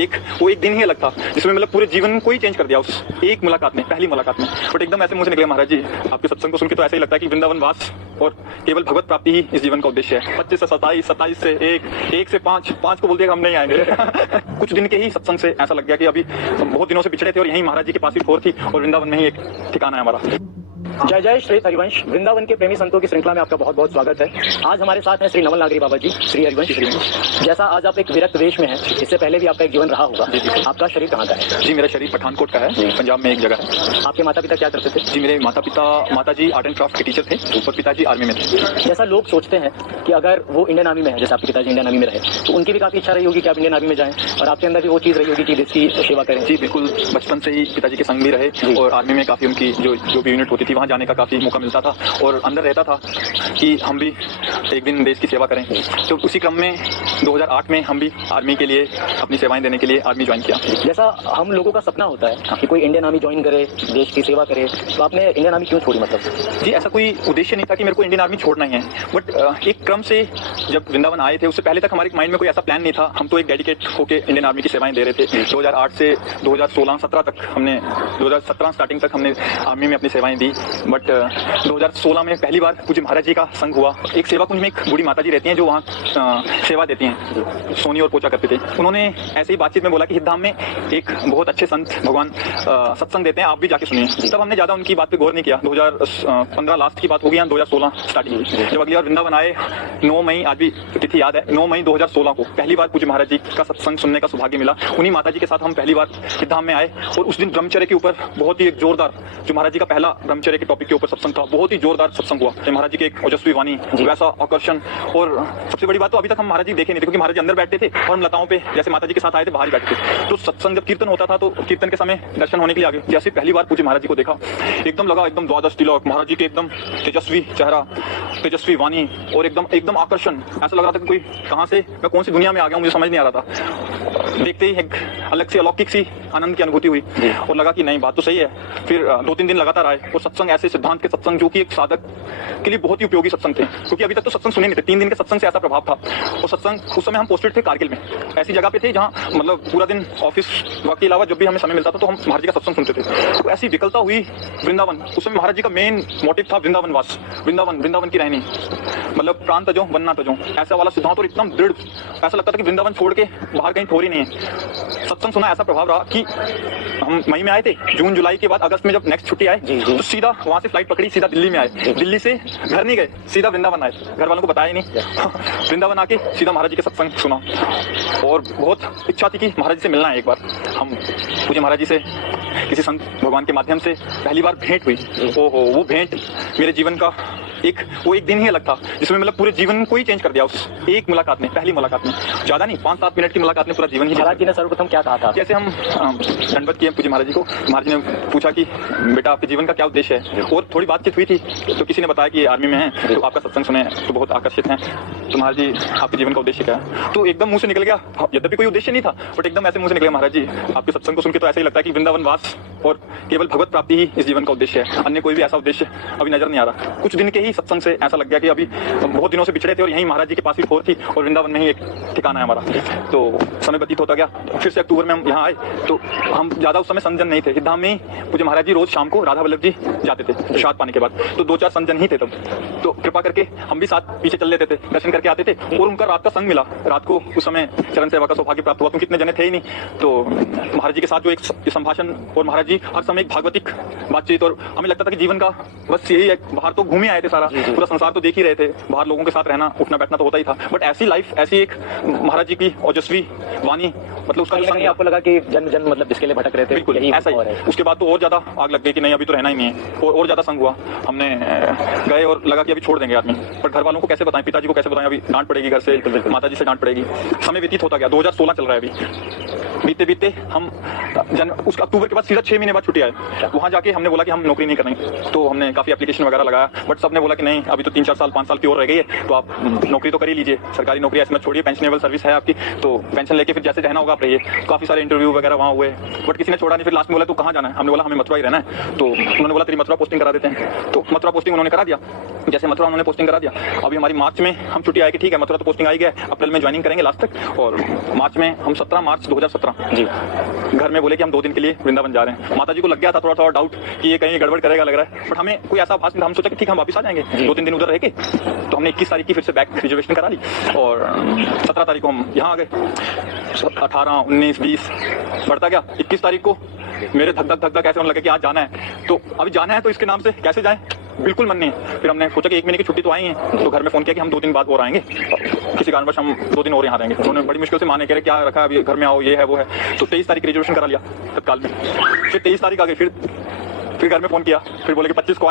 एक वो एक दिन ही अलग था जिसमें मतलब पूरे जीवन को ही चेंज कर दिया उस एक मुलाकात में, पहली मुलाकात में। बट एकदम ऐसे मुंह से निकले महाराज जी आपके सत्संग को सुन के तो ऐसा ही लगता है कि वृंदावन वास और केवल भगवत प्राप्ति ही इस जीवन का उद्देश्य है। 25 से 27, 27 से 1, 1 से 5, 5 को बोल दिया हम नहीं आएंगे। कुछ दिन के ही सत्संग से ऐसा लग गया कि अभी बहुत दिनों से पिछड़े थे और यहीं महाराज जी के पास ही ठोर थी और वृंदावन में ही एक ठिकाना है हमारा। जय जय श्री हरिवंश। वृंदावन के प्रेमी संतों की श्रृंखला में आपका बहुत बहुत स्वागत है। आज हमारे साथ हैं श्री नवल नागरी बाबा जी, श्री हरिवंश श्रीवंश। जैसा आज आप एक विरक्त वेश में हैं, इससे पहले भी आपका एक जीवन रहा होगा। आपका शरीर कहाँ का है? जी मेरा शरीर पठानकोट का है, पंजाब में एक जगह है। आपके माता पिता क्या करते थे? जी मेरे माता जी आर्ट एंड क्राफ्ट के टीचर थे और पिताजी आर्मी में थे। जैसा लोग सोचते हैं कि अगर वो इंडियन आर्मी में है, जैसे आपके पिताजी इंडियन आर्मी में रहे, तो उनकी भी काफी इच्छा रही होगी कि आप इंडियन आर्मी में जाएं और आपके अंदर भी वो चीज रही होगी कि देश की सेवा करें। जी बिल्कुल, बचपन से ही पिताजी के संग भी रहे और आर्मी में काफी उनकी जो भी यूनिट होती थी वहाँ जाने का काफी मौका मिलता था और अंदर रहता था कि हम भी एक दिन देश की सेवा करें। तो उसी क्रम में 2008 में हम भी आर्मी के लिए अपनी सेवाएं देने के लिए आर्मी ज्वाइन किया। जैसा हम लोगों का सपना होता है कि कोई इंडियन आर्मी ज्वाइन करे, देश की सेवा करे, तो आपने इंडियन आर्मी क्यों छोड़ी? मतलब जी ऐसा कोई उद्देश्य नहीं था कि मेरे को इंडियन आर्मी छोड़ना ही है, बट एक क्रम से जब वृंदावन आए थे उससे पहले तक हमारे माइंड में कोई ऐसा प्लान नहीं था। हम तो एक डेडिकेट होकर इंडियन आर्मी की सेवाएं दे रहे थे। 2008 से 2016-17 तक हमने 2017 स्टार्टिंग तक हमने आर्मी में अपनी सेवाएं दी। बट 2016 में पहली बार पूज्य महाराज जी का संग हुआ। एक सेवा कुंज में एक बूढ़ी माता जी रहती हैं जो वहाँ सेवा देती हैं, सोनी और पोचा करते थे। उन्होंने ऐसे ही बातचीत में बोला कि हितधाम में एक बहुत अच्छे संत भगवान सत्संग देते हैं, आप भी जाके सुनिए। तब हमने ज्यादा उनकी बात पे गौर नहीं किया। 2015 लास्ट की बात होगी या 2016 स्टार्टिंग हुई। जब अगली बार वृंदावन आए 9 मई, आज भी तिथि याद है, 9 मई 2016 को पहली बार पूज्य महाराज जी का सत्संग सुनने का सौभाग्य मिला। उन्हीं माता जी के साथ हम पहली बार हितधाम में आए और उस दिन ब्रह्मचर्य के ऊपर बहुत ही एक जोरदार, जो महाराज जी का पहला ब्रह्मचर्य के टॉपिक के ऊपर सत्संग था, बहुत ही जोरदार सत्संग हुआ। महाराज जी के एक ओजस्वी वाणी, वैसा आकर्षण, और सबसे बड़ी बात तो अभी तक हम महाराज जी देखे नहीं थे क्योंकि महाराज जी अंदर बैठते थे और हम लताओं पे जैसे माता जी के साथ आए थे बाहर ही बैठते थे। तो सत्संग जब कीर्तन होता था तो कीर्तन के समय दर्शन होने के लिए आगे, जैसे पहली बार पूज्य महाराज जी को देखा एकदम लगा एकदम द्वादश तिलक, महाराज जी के एकदम तेजस्वी चेहरा, तेजस्वी वाणी और एकदम आकर्षण। ऐसा लग रहा था कि कोई कहाँ से मैं कौन सी दुनिया में आ गया, मुझे समझ नहीं आ रहा था। देखते ही एक अलग से अलौकिक सी आनंद की अनुभूति हुई और लगा कि नहीं बात तो सही है। फिर 2-3 दिन लगातार आए और सत्संग ऐसे सिद्धांत के सत्संग जो कि एक साधक के लिए बहुत ही उपयोगी सत्संग थे, क्योंकि अभी तक तो सत्संग सुने नहीं थे। 3 दिन के सत्संग से ऐसा प्रभाव था। और सत्संग उस समय हम पोस्टेड थे कारगिल में, ऐसी जगह पे थे जहाँ मतलब पूरा दिन ऑफिस के अलावा जब भी हमें समय मिलता था तो हम महाराज जी का सत्संग सुनते थे। तो ऐसी विकलता हुई वृंदावन। उस समय महाराज जी का मेन मोटिव था वृंदावन वास, वृंदावन की रहनी, मतलब प्राण तजो बनना तजो, ऐसा वाला सिद्धांत। और एकदम दृढ़, ऐसा लगता था कि वृंदावन छोड़ के बाहर कहीं थोड़ी नहीं है। सत्संग सुना ऐसा प्रभाव रहा कि हम मई में आए थे, जून जुलाई के बाद अगस्त में जब नेक्स्ट छुट्टी आए तो सीधा वहां से फ्लाइट पकड़ी, सीधा दिल्ली में आए। दिल्ली से घर नहीं गए, सीधा वृंदावन आए, घर वालों को बताया ही नहीं। वृंदावन आके सीधा महाराज जी के सत्संग सुना और बहुत इच्छा थी कि महाराज जी से मिलना है एक बार। हम पूज्य महाराज जी से किसी संत भगवान के माध्यम से पहली बार भेंट हुई। ओहो, वो भेंट मेरे जीवन का वो एक दिन ही अलग था जिसमें मतलब पूरे जीवन को ही चेंज कर दिया उस एक मुलाकात में, पहली मुलाकात में। ज्यादा नहीं, 5-7 मिनट की मुलाकात में पूरा जीवन ही। महाराज जी ने सर्वप्रथम क्या कहा था? जैसे हम दंडवत किए पूज्य महाराज जी को, महाराज जी ने पूछा कि बेटा आपके जीवन का क्या उद्देश्य है, और थोड़ी बातचीत हुई थी तो किसी ने बताया कि आर्मी में है तो आपका सत्संग सुने तो बहुत आकर्षित हैं, तो महाराज जी आपके जीवन का उद्देश्य क्या है? तो एकदम मुंह से निकल गया, यद्यपि कोई उद्देश्य नहीं था बट एकदम ऐसे मुंह से निकले महाराज जी आपके सत्संग को सुन के तो ऐसा ही लगता है कि वृंदावन वास और केवल भगवत प्राप्ति ही इस जीवन का उद्देश्य है, अन्य कोई भी ऐसा उद्देश्य अभी नजर नहीं आ रहा। कुछ दिन के ही सत्संग से ऐसा लग गया कि अभी बहुत दिनों से पिछड़े थे और यहीं महाराज जी के पास ही ठोर थी और वृंदावन में ही एक ठिकाना है हमारा। तो समय व्यतीत होता गया, फिर से अक्टूबर में हम यहाँ आए तो हम ज्यादा उस समय संतजन नहीं थे। हितधाम में पूज्य महाराज जी रोज शाम को राधा वल्लभ जी जाते थे प्रसाद पाने के बाद, तो 2-4 संतजन ही थे तब। तो कृपा करके हम भी साथ पीछे चल लेते थे, दर्शन करके आते थे और उनका रात का संग मिला। रात को उस समय चरण सेवा का सौभाग्य प्राप्त हुआ, क्योंकि कितने जने थे ही नहीं। तो महाराज जी के साथ जो एक संभाषण, और महाराज जी हर समय एक भागवतिक बातचीत, और हमें लगता था कि जीवन का बस यही है। बाहर तो घूमे आए थे, सारा पूरा संसार तो देख ही रहे थे, बाहर लोगों के साथ रहना उठना बैठना तो होता ही था, बट ऐसी लाइफ, ऐसी एक महाराज जी की ओजस्वी वाणी, मतलब उसका संग आपको लगा कि जन्म मतलब जिसके लिए भटक रहे थे, बिल्कुल ऐसा ही। उसके बाद तो और ज्यादा आग लग गई कि नहीं अभी तो रहना ही नहीं है, और ज्यादा संग हुआ। हमने गए और लगा कि अभी छोड़ देंगे आदमी, पर घर वालों को कैसे बताएं, पिताजी को कैसे बताएं, अभी डांट पड़ेगी घर से, माता जी से डांट पड़ेगी। समय व्यतीत होता गया, 2016 चल रहा है अभी। बीते बीते हम उसका अक्टूबर के बाद सीधा 6 महीने बाद छुट्टी आए। वहां जाके हमने बोला कि हम नौकरी नहीं करेंगे, तो हमने काफी एप्लीकेशन वगैरह लगाया, बट सबने बोला कि नहीं अभी तो 3-4 साल 5 साल की और रह गई है, तो आप नौकरी तो कर ही लीजिए, सरकारी नौकरी ऐसे मत छोड़िए, पेंशनेबल सर्विस है आपकी, तो पेंशन लेके फिर जैसे रहना होगा आप रहिए। काफी सारे इंटरव्यू वगैरह वहाँ हुए, बट किसी ने छोड़ा नहीं। फिर लास्ट में बोला तू कहाँ जाना है, हमने बोला हमें मथुरा ही रहना है, तो उन्होंने बोला तेरी मथुरा पोस्टिंग करा देते हैं, तो मथुरा पोस्टिंग उन्होंने करा दिया। जैसे मथुरा उन्होंने पोस्टिंग करा दिया, अभी हमारी मार्च में हम छुट्टी आएगी, ठीक है मथुरा तो पोस्टिंग आई गया, अप्रैल में ज्वाइनिंग करेंगे लास्ट तक, और मार्च में हम 17 मार्च 2017 जी घर में बोले कि हम 2 दिन के लिए वृंदावन जा रहे हैं। माता जी को लग गया था थोड़ा थोड़ा डाउट कि ये कहीं गड़बड़ करेगा लग रहा है, बट हमें कोई ऐसा आभास नहीं था। हम सोचा कि ठीक हम वापस आ जाएंगे 2-3 दिन उधर रह के। तो हमने 21 तारीख की फिर से बैक रिजर्वेशन करा ली और 17 तारीख को हम यहाँ आ गए। 18, 19, 20 बढ़ता गया। 21 तारीख को मेरे धक धक ऐसे होने लगे कि आज जाना है। तो अभी जाना है तो इसके नाम से कैसे जाएं, बिल्कुल मन नहीं है। फिर हमने सोचा कि 1 महीने की छुट्टी तो आई है, तो घर में फोन किया कि हम 2 दिन बाद और आएंगे, किसी कारणवश हम 2 दिन और यहाँ रहेंगे। उन्होंने बड़ी मुश्किल से माने, कह रहे क्या रखा अभी घर में आओ, ये है वो है। तो 23 तारीख रिजर्वेशन करा लिया तत्काल में। फिर 23 तारीख आ गई, फिर घर में फोन किया, फिर बोले कि 25 को